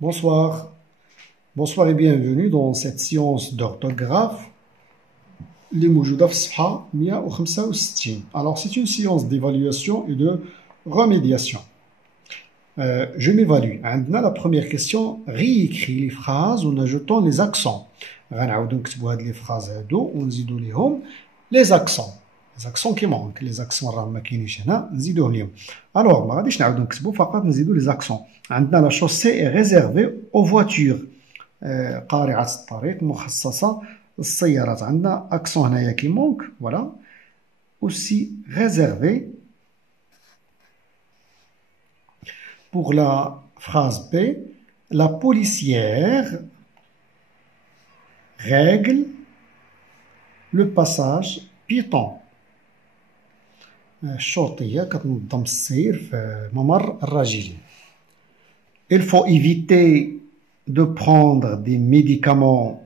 Bonsoir. Bonsoir et bienvenue dans cette séance d'orthographe. Les موجودة في الصفحة 165. Alors, c'est une séance d'évaluation et de remédiation. Je m'évalue. عندنا la première question. Réécris les phrases en ajoutant les accents. غنعاودو نكتبو هاد les phrases هادو ونزيدو ليهم les accents. Les accents qui manquent. Les accents راهم ما كاينينش هنا نزيدوهم ليهم. Alors, ما غاديش نعاودو نكتبو فقط نزيدو les accents. عندنا la chaussée est réservée aux voitures. قارعة الطريق مخصصة للسيارات. عندنا accent هنايا qui manque. Voilà. Aussi réservé. Pour la phrase B, la policière règle le passage piéton. الشرطية كتنظم السير في ممر الراجلين. Il faut éviter de prendre des médicaments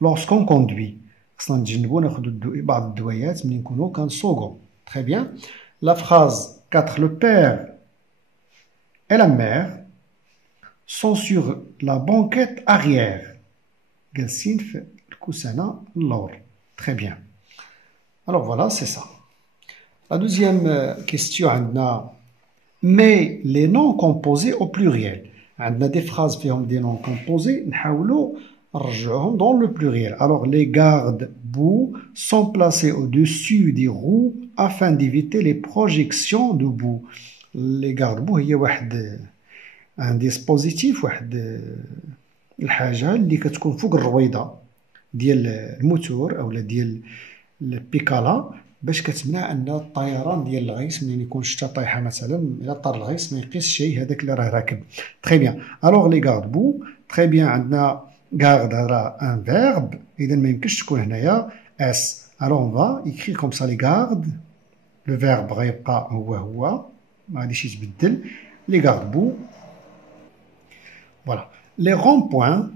lorsqu'on conduit. خصنا نتجنبو ناخدو بعض الدويات ملي نكونو كنسوقو. Très bien. La phrase 4, le père et la mère sont sur la banquette arrière. جالسين في الكوسانة اللور. Très bien. Alors voilà, c'est ça. La deuxième question عندنا mais les noms composés au pluriel. عندنا des phrases فيهم des noms composés نحاولوا نرجعوهم dans le pluriel. Alors les garde-boue sont placés au-dessus des roues afin d'éviter les projections de boue. Les garde-boue هي واحد ان ديسبوزيتيف واحد الحاجه اللي كتكون فوق الرويضه ديال الموتور اولا ديال البيكالا باش كتمنع ان الطيران ديال الغيس ملي يكون الشتا طايحه مثلا الى طار الغيس ما يقيس شيء هذاك اللي راه راكب. تري بيان. الوغ لي غارد-بو تري بيان. عندنا غارد راه ان فيرب اذا ما يمكنش تكون هنايا اس. الوغ اون فا ايكري كوم سا لي غارد لو فيرب غيبقى هو ما غاديش يتبدل. لي غارد-بو. Voilà. Les ronds-points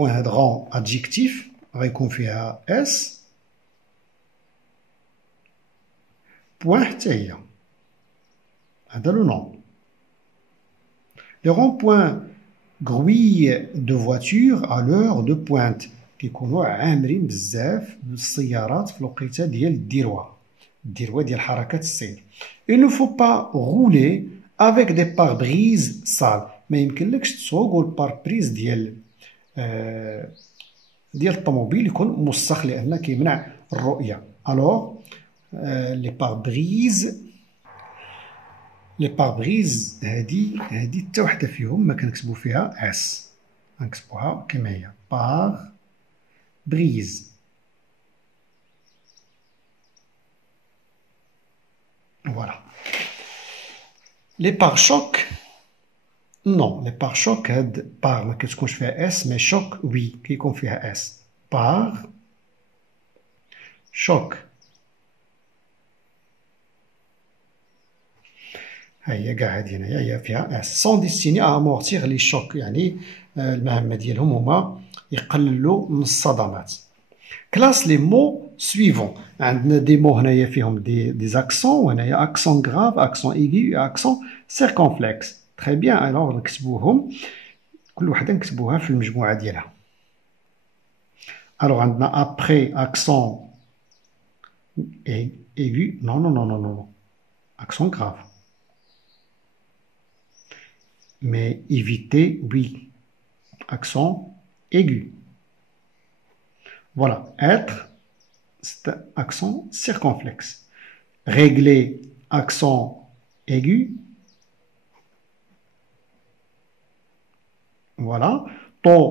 هاد rond adjectif غيكون فيها اس بوان حتى هي هذا لو نون. Les ronds-points grouilles de voitures à l'heure de pointe كيكونوا عامرين بزاف بالسيارات في الوقيته ديال الذروه ديال حركه السير. Il ne faut pas rouler avec des pare-brises sales. ما يمكنلكش تسوق والبار-بريز ديال الطوموبيل يكون موسخ لان كيمنع الرؤيه. الوغ لي بار-بريز هادي حتى وحده فيهم ما كنكتبوا فيها اس غنكتبوها كما هي بار-بريز. Voilà. Les pare-chocs, non, les pare-chocs, par, qu'est-ce que je fais S, mais choc, oui, qui qu'on fait S. Pare-choc. هي قاعد هنايا فيها S. Sont destinés à amortir les chocs. يعني المهمة ديالهم هما يقللوا من الصدمات. Classe les mots suivants. عندنا des mots هنايا فيهم des accents وهنايا accent grave, accent aigu et accent circonflexe. Très bien. alors نكتبوهم كل وحده نكتبوها في المجموعة ديالها. alors عندنا après accent aigu. non. accent grave. mais éviter, oui. accent aigu. Voilà, être, c'est accent circonflexe. Régler, accent aigu. Voilà, ton,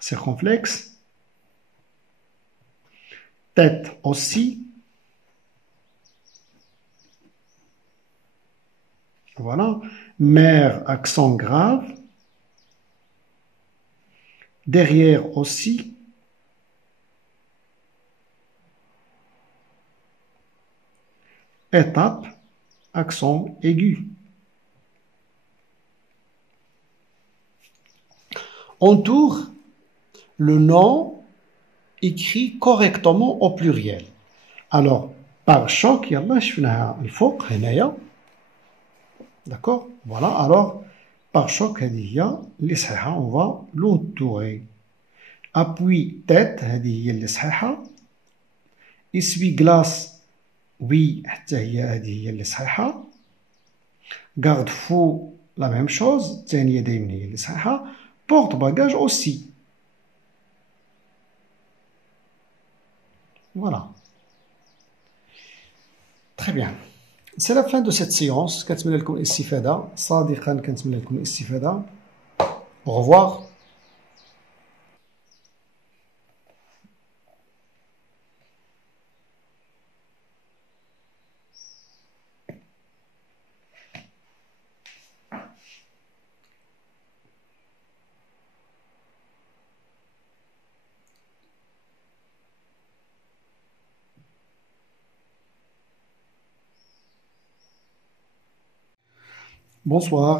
circonflexe. Tête aussi. Voilà, mère, accent grave. Derrière aussi. Étape, accent aigu. Entoure le nom écrit correctement au pluriel. Alors, pare-choc, يلا شفناها الفوق هنايا. D'accord? Voilà, alors pare-choc هذه هي اللي صحيحة. on va l'entourer. appuie-tête هذه هي اللي صحيحة. essuie-glace oui حتى هي هذه هي اللي صحيحة. garde-fou la même chose الثانية دايما هي اللي صحيحة. porte-bagages aussi. voilà. très bien. c'est la fin de cette séance. كنتمنى لكم الاستفادة صادقا. كنتمنى لكم الاستفادة. au revoir. Bonsoir,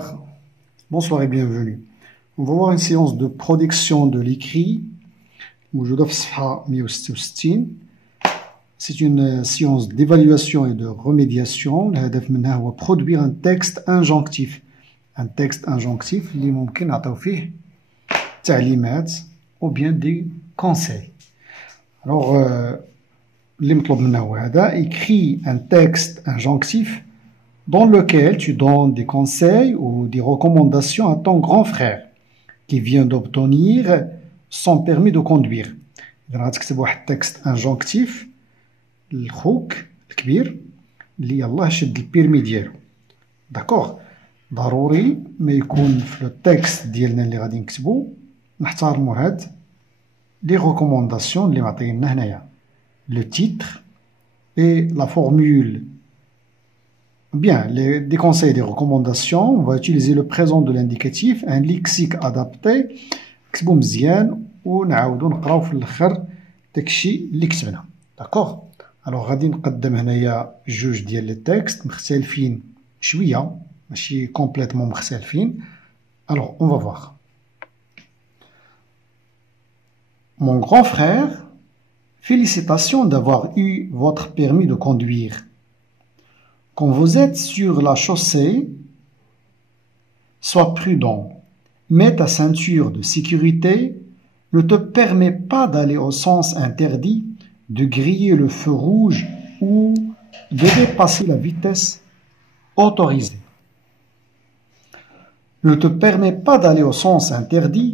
bonsoir et bienvenue. On va voir une séance de production de l'écrit. C'est une séance d'évaluation et de remédiation. الهدف منها هو produire un texte injonctif. Un texte injonctif اللي ممكن نعطيو فيه تعليمات ou bien des conseils. Alors, اللي مطلوب منا هو هذا. Écris un texte injonctif dans lequel tu donnes des conseils ou des recommandations à ton grand frère qui vient d'obtenir son permis de conduire. إذا غتكتب واحد texte injonctif لخوك الكبير اللي يلاه شد البيرمي ديالو. داكوغ. ضروري ما يكون في لو تكست ديالنا اللي غادي نكتبو نحترمو هاد لي ريكومونداسيون اللي معطينا هنايا. لو تيتر اي لا فورمule. Bien, des conseils et des recommandations, on va utiliser le présent de l'indicatif, un lexique adapté. نكتبو مزيان ونعاودو نقراو في الاخر داكشي اللي كتبنا. داكوغ. الوغ غادي نقدم هنايا جوج ديال لي تيكست مختلفين شويه ماشي كومبليتمون مختلفين. الوغ اون فا فواغ. Mon grand frère, félicitations d'avoir eu votre permis de conduire. Quand vous êtes sur la chaussée, sois prudent. Mets ta ceinture de sécurité. Ne te permets pas d'aller au sens interdit, de griller le feu rouge ou de dépasser la vitesse autorisée. Ne te permets pas d'aller au sens interdit,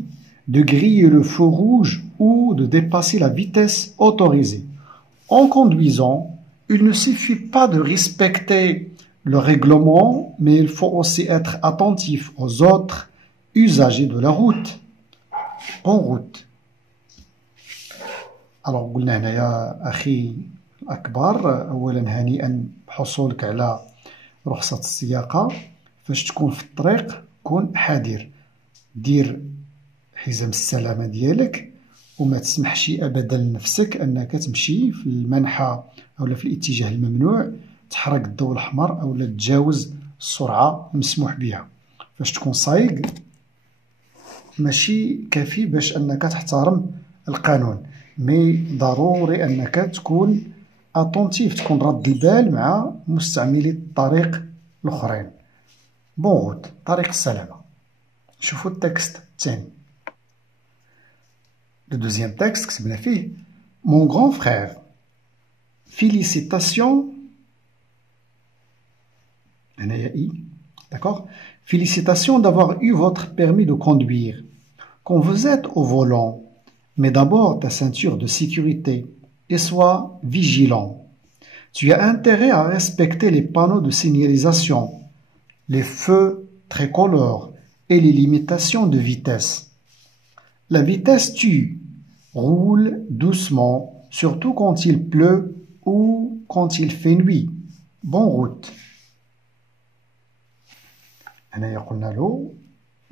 de griller le feu rouge ou de dépasser la vitesse autorisée. En conduisant, il ne suffit pas de respecter le règlement, mais il faut aussi être attentif aux autres usagers de la route. En route. Alors, قلنا هنايا أخي الأكبر، أولا هنيئا بحصولك على رخصة السياقة. فاش تكون في الطريق كون حذر، دير حزام السلامة ديالك وما تسمحش أبدا لنفسك أنك تمشي في المنحى أو في الاتجاه الممنوع، تحرق الضوء الأحمر أو تجاوز السرعة المسموح بها. فاش تكون صايق ماشي كافي باش أنك تحترم القانون، مي ضروري أنك تكون اتونتيف، تكون رد البال مع مستعملي الطريق الآخرين. بون غوت، طريق السلامة. شوفوا التكست الثاني. Le deuxième texte كتبنا فيه Mon grand frère, félicitations. D'accord? Félicitations d'avoir eu votre permis de conduire. Quand vous êtes au volant, mets d'abord ta ceinture de sécurité et sois vigilant. Tu as intérêt à respecter les panneaux de signalisation, les feux tricolores et les limitations de vitesse. La vitesse tue. Roule doucement, surtout quand il pleut ou quand il fait nuit. Bonne route. هنايا قلنا له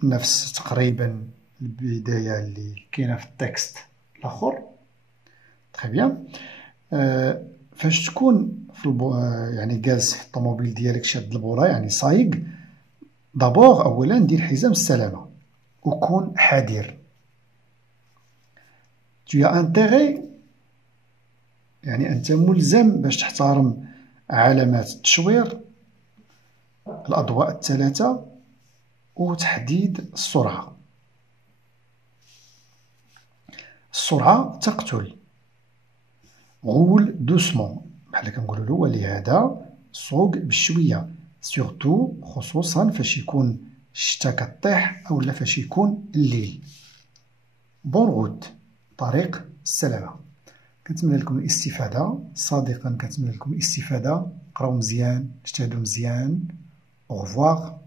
نفس تقريبا البداية اللي كاينة في التكست الآخر. تري بيان. فاش تكون في يعني جالس في الطوموبيل ديالك شاد البولا يعني صايق، دابور أولا دير حزام السلامة وكون حذر. Tu as intérêt يعني أنت ملزم باش تحترم علامات التشوير، الأضواء الثلاثة، وتحديد السرعة. السرعة تقتل. غول دوسمون، بحال كنقولو له ولهذا سوق بالشوية، سورتو خصوصا فاش يكون الشتا كطيح أولا فاش يكون الليل. بون غوت، طريق السلامة. كنتمنى لكم الاستفادة، صادقا كنتمنى لكم الاستفادة. قراو مزيان، اجتهدوا مزيان. au revoir.